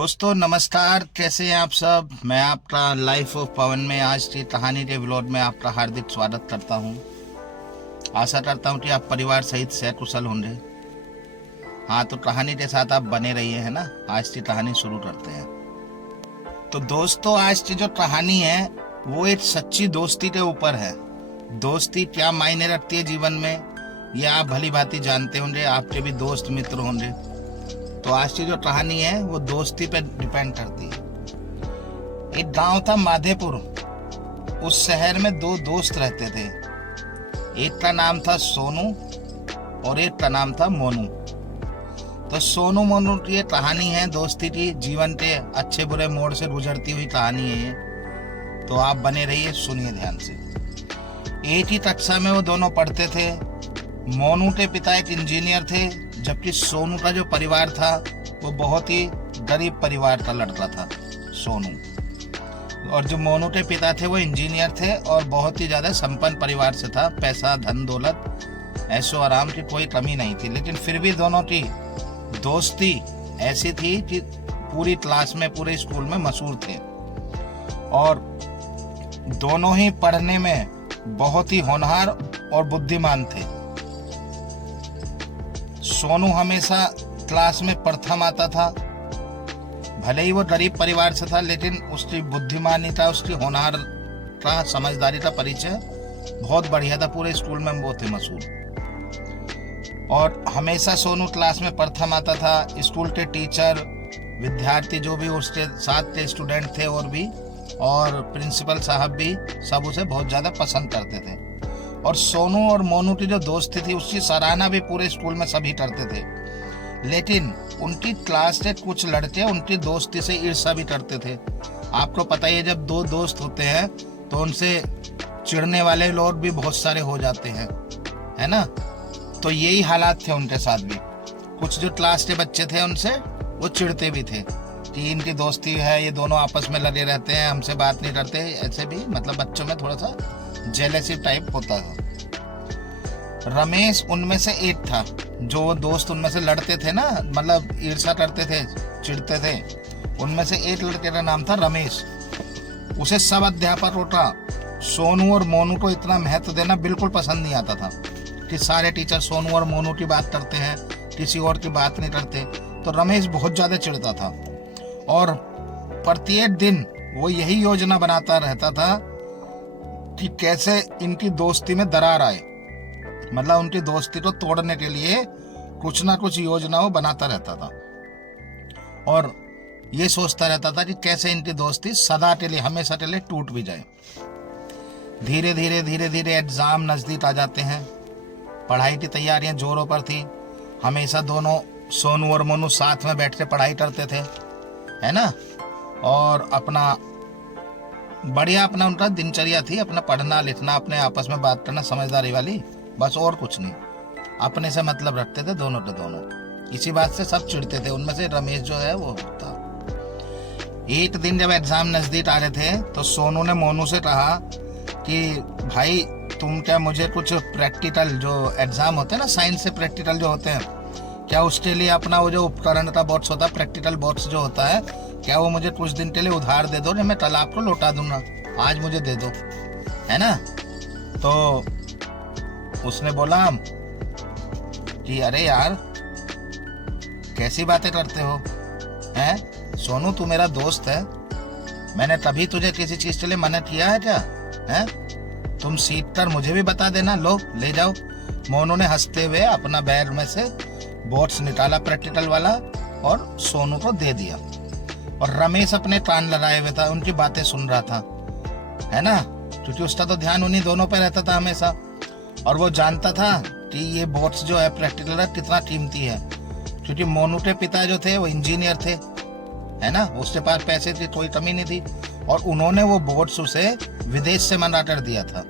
दोस्तों नमस्कार, कैसे हैं आप सब। मैं आपका लाइफ ऑफ पवन में आज की कहानी के व्लॉग में आपका हार्दिक स्वागत करता हूं। आशा करता हूं कि आप परिवार सहित सकुशल होंगे। हाँ, तो कहानी के साथ आप बने रहिए, है ना। आज की कहानी शुरू करते हैं। तो दोस्तों, आज की जो कहानी है वो एक सच्ची दोस्ती के ऊपर है। दोस्ती क्या मायने रखती है जीवन में, ये आप भली भांति जानते होंगे। आपके भी दोस्त मित्र होंगे। तो आज की जो कहानी है वो दोस्ती पे डिपेंड करती है। एक गांव था माधेपुर। उस शहर में दो दोस्त रहते थे। एक का नाम था सोनू और एक का नाम था मोनू। तो सोनू मोनू की ये कहानी है दोस्ती की, जीवन के अच्छे बुरे मोड़ से गुजरती हुई कहानी है ये। तो आप बने रहिए, सुनिए ध्यान से। एक ही कक्षा में वो दोनों पढ़ते थे। मोनू के पिता एक इंजीनियर थे, जबकि सोनू का जो परिवार था वो बहुत ही गरीब परिवार का लड़का था सोनू। और जो मोनू के पिता थे वो इंजीनियर थे और बहुत ही ज्यादा संपन्न परिवार से था। पैसा, धन दौलत, ऐशो आराम की कोई कमी नहीं थी। लेकिन फिर भी दोनों की दोस्ती ऐसी थी कि पूरी क्लास में, पूरे स्कूल में मशहूर थे। और दोनों ही पढ़ने में बहुत ही होनहार और बुद्धिमान थे। सोनू हमेशा क्लास में प्रथम आता था। भले ही वो गरीब परिवार से था, लेकिन उसकी बुद्धिमानिता, उसकी होनहार का, समझदारी का परिचय बहुत बढ़िया था। पूरे स्कूल में वो थे मशहूर। और हमेशा सोनू क्लास में प्रथम आता था। स्कूल के टीचर, विद्यार्थी, जो भी उसके साथ के स्टूडेंट थे और प्रिंसिपल साहब भी सब उसे बहुत ज्यादा पसंद करते थे। और सोनू और मोनू की जो दोस्ती थी उसकी सराहना भी पूरे स्कूल में सभी करते थे। लेकिन उनकी क्लास के कुछ लड़के उनकी दोस्ती से ईर्ष्या भी करते थे। आपको पता ही है, जब दो दोस्त होते हैं तो उनसे चिढ़ने वाले लोग भी बहुत सारे हो जाते हैं, है ना। तो यही हालात थे उनके साथ भी। कुछ जो क्लास के बच्चे थे उनसे वो चिढ़ते भी थे कि इनकी दोस्ती है, ये दोनों आपस में लगे रहते हैं, हमसे बात नहीं करते। ऐसे भी मतलब बच्चों में थोड़ा सा जेलसी टाइप होता था। रमेश उनमें से एक था। जो दोस्त उनमें से लड़ते थे ना, मतलब ईर्ष्या करते थे, चिढ़ते थे, उनमें से एक लड़के का नाम था रमेश। उसे सब अध्यापकों का सोनू और मोनू को इतना महत्व देना बिल्कुल पसंद नहीं आता था कि सारे टीचर सोनू और मोनू की बात करते हैं, किसी और की बात नहीं करते। तो रमेश बहुत ज्यादा चिढ़ता था और प्रत्येक दिन वो यही योजना बनाता रहता था कि कैसे इनकी दोस्ती में दरार आए। मतलब उनकी दोस्ती को तोड़ने के लिए कुछ ना कुछ योजना वो बनाता रहता था और ये सोचता रहता था कि कैसे इनकी दोस्ती सदा के लिए, हमेशा के लिए टूट भी जाए। धीरे धीरे एग्जाम नजदीक आ जाते हैं। पढ़ाई की तैयारियां जोरों पर थी। हमेशा दोनों सोनू और मोनू साथ में बैठ के पढ़ाई करते थे, है ना। और अपना बढ़िया उनका दिनचर्या थी, अपना पढ़ना लिखना, अपने आपस में बात करना, समझदारी वाली, बस और कुछ नहीं। अपने से मतलब रखते थे दोनों के दोनों। इसी बात से सब चिढ़ते थे। उनमें से रमेश जो है वो था। एक दिन जब एग्जाम नजदीक आ रहे थे तो सोनू ने मोनू से कहा कि भाई, तुम क्या मुझे कुछ प्रैक्टिकल, जो एग्जाम होते हैं ना साइंस से प्रैक्टिकल जो होते हैं, क्या उसके लिए अपना वो जो उपकरण का बॉक्स होता है, प्रैक्टिकल बॉक्स जो होता है, क्या वो मुझे कुछ दिन के लिए उधार दे दो, मैं कल आपको लौटा दूंगा, आज मुझे दे दो, है ना। तो उसने बोला कि अरे यार, कैसी बातें करते हो, हैं सोनू, तू मेरा दोस्त है, मैंने कभी तुझे किसी चीज के लिए मना किया है क्या, हैं? तुम सीख कर मुझे भी बता देना, लो ले जाओ। मोनू ने हंसते हुए अपना बैग में से बॉक्स निकाला प्रैक्टिकल वाला और सोनू को दे दिया। और रमेश अपने कान लगाए हुए था, उनकी बातें सुन रहा था, है ना, क्योंकि उसका तो ध्यान उन्हीं दोनों पे रहता था हमेशा। और वो जानता था कि ये बॉक्स जो है प्रैक्टिकल है कितना कीमती है, क्योंकि मोनू के पिता जो थे वो इंजीनियर थे, है ना। उसके पास पैसे की कोई कमी नहीं थी और उन्होंने वो बॉक्स उसे विदेश से मंगा कर दिया था।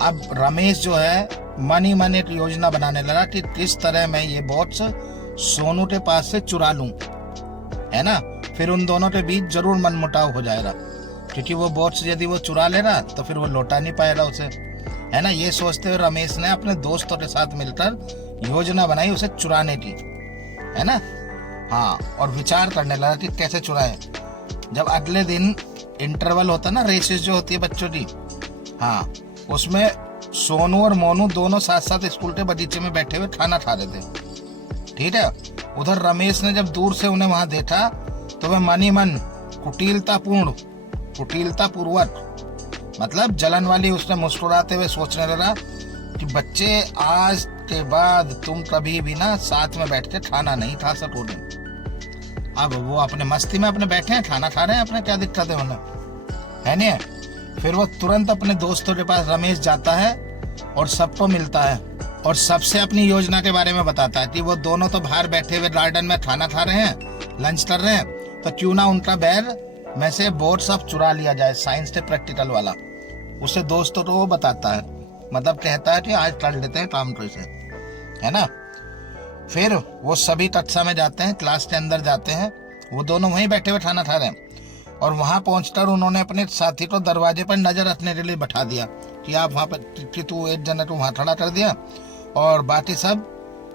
अब रमेश जो है मन ही मन एक योजना बनाने लगा कि किस तरह मैं ये बॉक्स सोनू के पास से चुरा लूं, है ना। फिर उन दोनों के बीच जरूर मनमुटाव हो जाएगा, क्योंकि वो बॉक्स यदि वो चुरा लेगा तो फिर वो लौटा नहीं पाएगा उसे, है ना। ये सोचते हुए रमेश ने अपने दोस्तों के साथ मिलकर योजना बनाई उसे चुराने की, है ना। हाँ, और विचार करने लगा कि कैसे चुराए। जब अगले दिन इंटरवल होता ना, रेसेस जो होती है बच्चों की, हाँ, उसमें सोनू और मोनू दोनों साथ साथ स्कूल के बगीचे में बैठे हुए खाना खा रहे थे। ठीक है। उधर रमेश ने जब दूर से उन्हें वहां देखा तो वह मन ही मन कुटिलता पूर्वक मतलब जलन वाली उसने मुस्कुराते हुए सोचने लगा कि बच्चे, आज के बाद तुम कभी भी ना साथ में बैठ के खाना नहीं खा सकोगे। अब वो अपने मस्ती में अपने बैठे हैं, खाना खा रहे हैं अपने, क्या दिक्कत है उन्हें, है नहीं। फिर वो तुरंत अपने दोस्तों के पास रमेश जाता है और सबको मिलता है और सबसे अपनी योजना के बारे में बताता है कि वो दोनों तो बाहर बैठे हुए गार्डन में खाना खा रहे हैं, लंच कर रहे हैं, तो क्यों ना उनका बैग में से बोर्ड सब चुरा लिया जाए, साइंस के प्रैक्टिकल वाला। उससे दोस्तों को वो बताता है, मतलब कहता है कि आज कर लेते हैं काम को इसे, है ना। फिर वो सभी कक्षा में जाते हैं, क्लास के अंदर जाते हैं, वो दोनों वहीं बैठे हुए खाना खा रहे हैं और वहां पहुंचकर उन्होंने अपने साथी को दरवाजे पर नजर रखने के लिए बैठा दिया कि आप वहां पर, कि तू एक जना को वहां खड़ा कर दिया और बाकी सब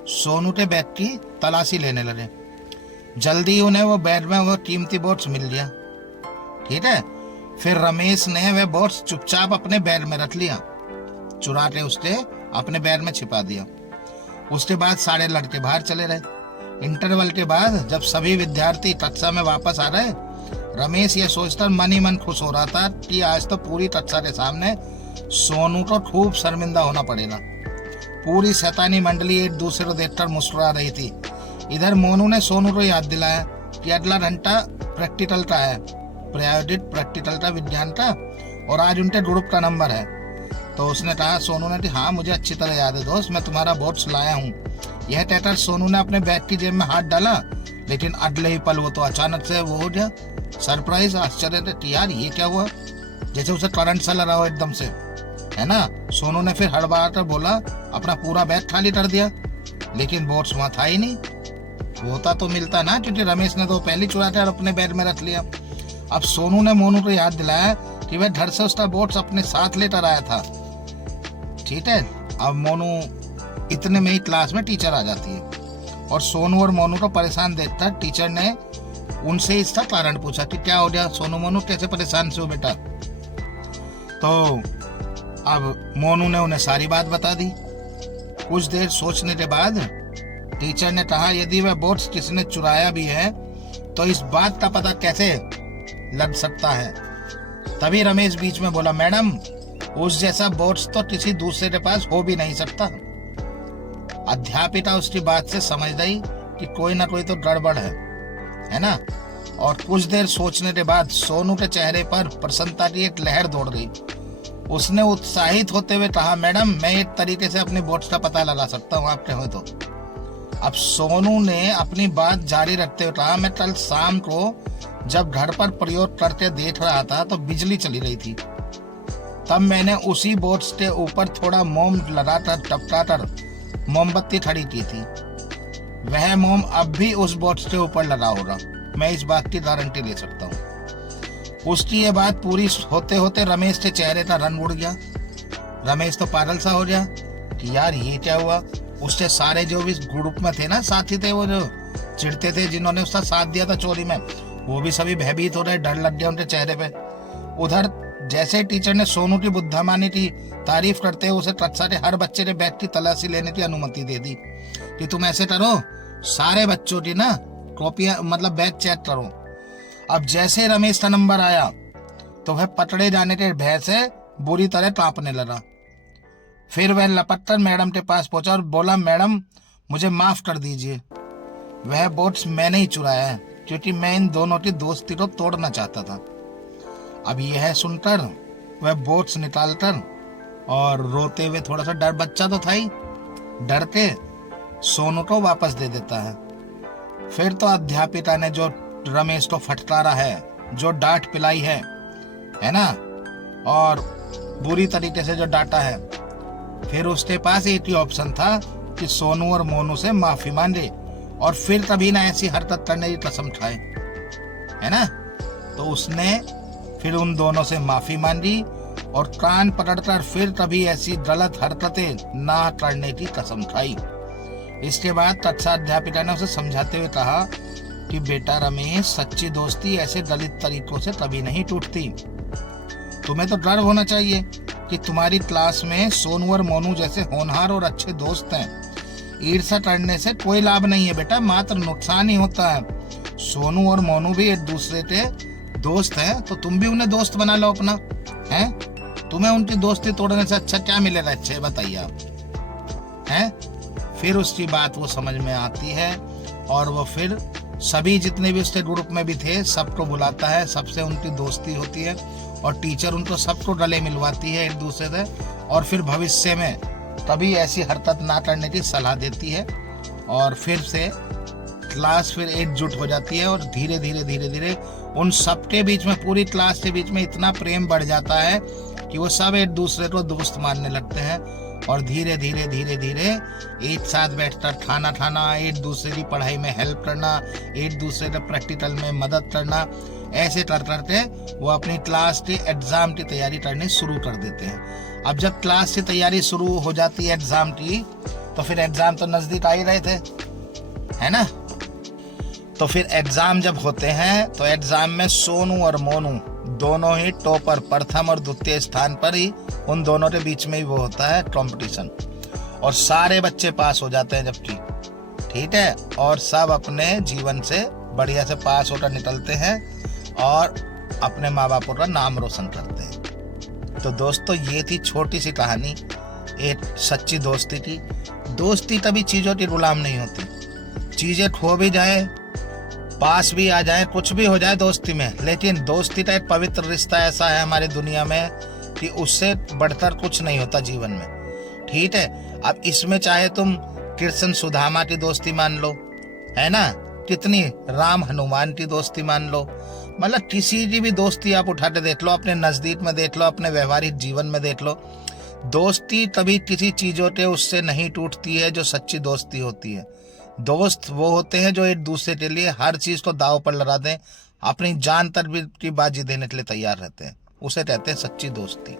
सोनू के बैग की तलाशी लेने लगे। जल्दी उन्हें वो बैग में वो कीमती बोर्ड्स मिल गया। ठीक है। फिर रमेश ने वह बोर्ड्स चुपचाप अपने बैग में रख लिया, चुरा के उसके अपने बैग में छिपा दिया। उसके बाद सारे लड़के बाहर चले रहे। इंटरवल के बाद जब सभी विद्यार्थी कक्षा में वापस आ रहे, रमेश ये सोचकर मन ही मन खुश हो रहा था कि आज तो पूरी कक्षा के सामने सोनू को खूब शर्मिंदा होना पड़ेगा। पूरी शैतानी मंडली एक दूसरे को देखकर मुस्कुरा रही थी। इधर मोनू ने सोनू को याद दिलाया कि अगला घंटा प्रैक्टिकल का है, प्रायोजित प्रैक्टिकल का, विज्ञान का, और आज उनके ग्रुप का नंबर है। तो उसने कहा, सोनू ने, कि हाँ मुझे अच्छी तरह याद है दोस्त, मैं तुम्हारा बोर्ड्स लाया हूँ। यह कहकर सोनू ने अपने बैग की जेब में हाथ डाला, लेकिन अगले ही पल वो तो अचानक से वो हो गया सरप्राइज, आश्चर्य कि यार ये क्या हुआ, जैसे उसे करंट सा लगा हो एकदम से, है ना। सोनू ने फिर हड़बड़ा कर बोला, अपना पूरा बैग खाली कर दिया, लेकिन बोर्ड्स वहां था ही नहीं। होता तो मिलता ना, क्योंकि रमेश ने तो पहले चुरा कर अपने बैग में रख लिया। अब सोनू ने मोनू को याद दिलाया कि वह घर से उसका बोर्ड्स अपने साथ लेकर आया था। ठीक है। अब मोनू, इतने में ही क्लास में टीचर आ जाती है और सोनू और मोनू को परेशान देखकर टीचर ने उनसे इसका कारण पूछा कि क्या हो गया सोनू, मोनू कैसे परेशान से हो बेटा। तो अब मोनू ने उन्हें सारी बात बता दी। कुछ देर सोचने के बाद टीचर ने कहा, यदि वह बोर्ड्स किसी ने चुराया भी है तो इस बात का पता कैसे लग सकता है। तभी रमेश बीच में बोला, मैडम उस जैसा बोर्ड्स तो किसी दूसरे के पास हो भी नहीं सकता। अध्यापिका उसकी बात से समझ गई कि कोई ना कोई तो गड़बड़ है ना। और कुछ देर सोचने के बाद सोनू के चेहरे पर प्रसन्नता की एक लहर दौड़ गई। उसने उत्साहित होते हुए कहा, मैडम मैं एक तरीके से अपने बोर्ड्स का पता लगा सकता हूँ, आप कहो तो। अब सोनू ने अपनी बात जारी रखते हुए कहा, मैं कल शाम को जब घर पर प्रयोग करके देख रहा था तो बिजली चली रही थी, तब मैंने उसी बोर्ड्स के ऊपर थोड़ा मोम लगाकर टपकाकर मोमबत्ती खड़ी की थी। वह मोम अब भी उस बोर्ड्स के ऊपर लगा होगा, मैं इस बात की गारंटी ले सकता हूँ। उसकी ये बात पूरी होते होते रमेश के चेहरे का रंग उड़ गया। रमेश तो पागल सा हो गया कि यार ये क्या हुआ। उसके सारे जो भी ग्रुप में थे ना, साथी थे, वो जो चिढ़ते थे, जिन्होंने उसका साथ दिया था चोरी में, वो भी सभी भयभीत हो रहे, डर लग गया उनके चेहरे पे। उधर जैसे टीचर ने सोनू की बुद्धिमानी की तारीफ करते हुए उसे कक्षा के हर बच्चे के बैग की तलाशी लेने की अनुमति दे दी कि तुम ऐसे करो, सारे बच्चों की ना कॉपियां, मतलब बैग चेक करो। अब जैसे रमेश का नंबर आया तो वह पकड़े जाने के भय से बुरी तरह कांपने लगा। फिर वह लपटकर मैडम के पास पहुंचा और बोला, मैडम मुझे माफ कर दीजिए, वह बोर्ड्स मैंने ही चुराया है, क्योंकि मैं इन दोनों की दोस्ती को तोड़ना चाहता था। अब यह सुनकर वह बोर्ड्स निकालकर और रोते हुए, थोड़ा सा डर, बच्चा तो था ही, डर के सोनू को वापस दे देता है। फिर तो अध्यापिका ने जो रमेश को फटकारा है, जो डांट पिलाई है ना, और बुरी तरीके से जो डांटा है, फिर उसके पास एक ही ऑप्शन था कि सोनू और मोनू से माफी मांगे और फिर कभी ना ऐसी हरकत करने की कसम खाए, है ना। तो उसने फिर उन दोनों से माफी मांगी और कान पकड़कर फिर कभी ऐसी गलत हरकतें ना करने की कसम खाई। इसके बाद कक्षा अध्यापिका ने उसे समझाते हुए कहा कि बेटा रमेश, सच्ची दोस्ती ऐसे दलित तरीकों से कभी नहीं टूटती। तुम्हें तो डर होना चाहिए कि तुम्हारी क्लास में सोनू और मोनू जैसे होनहार और अच्छे दोस्त हैं। ईर्ष्या करने से कोई लाभ नहीं है बेटा, मात्र नुकसान ही होता है। सोनू और मोनू भी एक दूसरे के दोस्त हैं, तो तुम भी उन्हें दोस्त बना लो अपना। हैं? तुम्हें उनकी दोस्ती तोड़ने से अच्छा क्या मिलेगा? अच्छे बताइए आप। हैं? फिर उसकी बात वो समझ में आती है और वो फिर सभी जितने भी उसके ग्रुप में भी थे सबको बुलाता है, सबसे उनकी दोस्ती होती है और टीचर उनको सबको गले मिलवाती है एक दूसरे से, और फिर भविष्य में कभी ऐसी हरकत ना करने की सलाह देती है और फिर से क्लास फिर एकजुट हो जाती है और धीरे धीरे उन सबके बीच में, पूरी क्लास के बीच में इतना प्रेम बढ़ जाता है कि वो सब एक दूसरे को दोस्त मानने लगते हैं और धीरे धीरे एक साथ बैठकर खाना खाना, एक दूसरे की पढ़ाई में हेल्प करना, एक दूसरे के प्रैक्टिकल में मदद करना, ऐसे करते वो अपनी क्लास के एग्जाम की तैयारी करनी शुरू कर देते हैं। अब जब क्लास की तैयारी शुरू हो जाती है एग्जाम की, तो फिर एग्जाम तो नजदीक आ ही रहे थे, है ना। तो फिर एग्जाम जब होते हैं तो एग्जाम में सोनू और मोनू दोनों ही टॉपर, प्रथम और द्वितीय स्थान पर ही उन दोनों के बीच में ही वो होता है कंपटीशन, और सारे बच्चे पास हो जाते हैं जबकि, ठीक है, और सब अपने जीवन से बढ़िया से पास होकर निकलते हैं और अपने माँ बापों का नाम रोशन करते हैं। तो दोस्तों, ये थी छोटी सी कहानी एक सच्ची दोस्ती की। दोस्ती कभी चीजों की गुलाम नहीं होती। चीजें खो भी जाए, पास भी आ जाए, कुछ भी हो जाए दोस्ती में, लेकिन दोस्ती का एक पवित्र रिश्ता ऐसा है हमारी दुनिया में कि उससे बढ़कर कुछ नहीं होता जीवन में, ठीक है। अब इसमें चाहे तुम कृष्ण सुदामा की दोस्ती मान लो, है ना, कितनी राम हनुमान की दोस्ती मान लो, मतलब किसी की भी दोस्ती आप उठा के देख लो, अपने नजदीक में देख लो, अपने व्यवहारिक जीवन में देख लो। दोस्ती कभी किसी चीजों के उससे नहीं टूटती है जो सच्ची दोस्ती होती है। दोस्त वो होते हैं जो एक दूसरे के लिए हर चीज को दांव पर लगा दें, अपनी जान तक की बाजी देने के लिए तैयार रहते हैं, उसे कहते हैं सच्ची दोस्ती।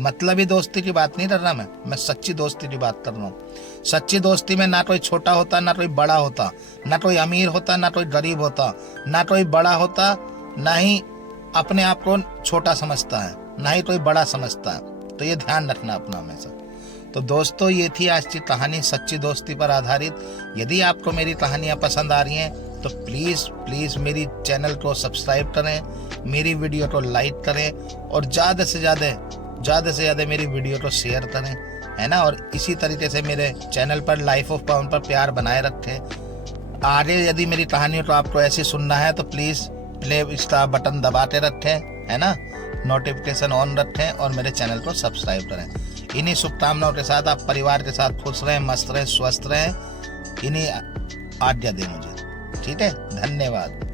मतलबी दोस्ती की बात नहीं कर रहा मैं सच्ची दोस्ती की बात कर रहा हूँ। सच्ची दोस्ती में ना कोई छोटा होता, ना कोई बड़ा होता, ना कोई अमीर होता, ना कोई गरीब होता, ना कोई बड़ा होता, ना ही अपने आप को छोटा समझता है, ना ही कोई बड़ा समझता है। तो ये ध्यान रखना अपना हमेशा। तो दोस्तों, ये थी आज की कहानी सच्ची दोस्ती पर आधारित। यदि आपको मेरी कहानियाँ पसंद आ रही हैं तो प्लीज़ मेरी चैनल को सब्सक्राइब करें, मेरी वीडियो को लाइक करें और ज़्यादा से ज़्यादा मेरी वीडियो को शेयर करें, है ना। और इसी तरीके से मेरे चैनल पर लाइफ ऑफ पवन पर प्यार बनाए रखें। आगे यदि मेरी कहानियों को आपको ऐसी सुनना है तो प्लीज़ प्ले इसका बटन दबाते रखें, है ना, नोटिफिकेशन ऑन रखें और मेरे चैनल को सब्सक्राइब करें। इन्हीं शुभकामनाओं के साथ आप परिवार के साथ खुश रहें, मस्त रहें, स्वस्थ रहें। इन्हीं आज्ञा दें मुझे, ठीक है। धन्यवाद।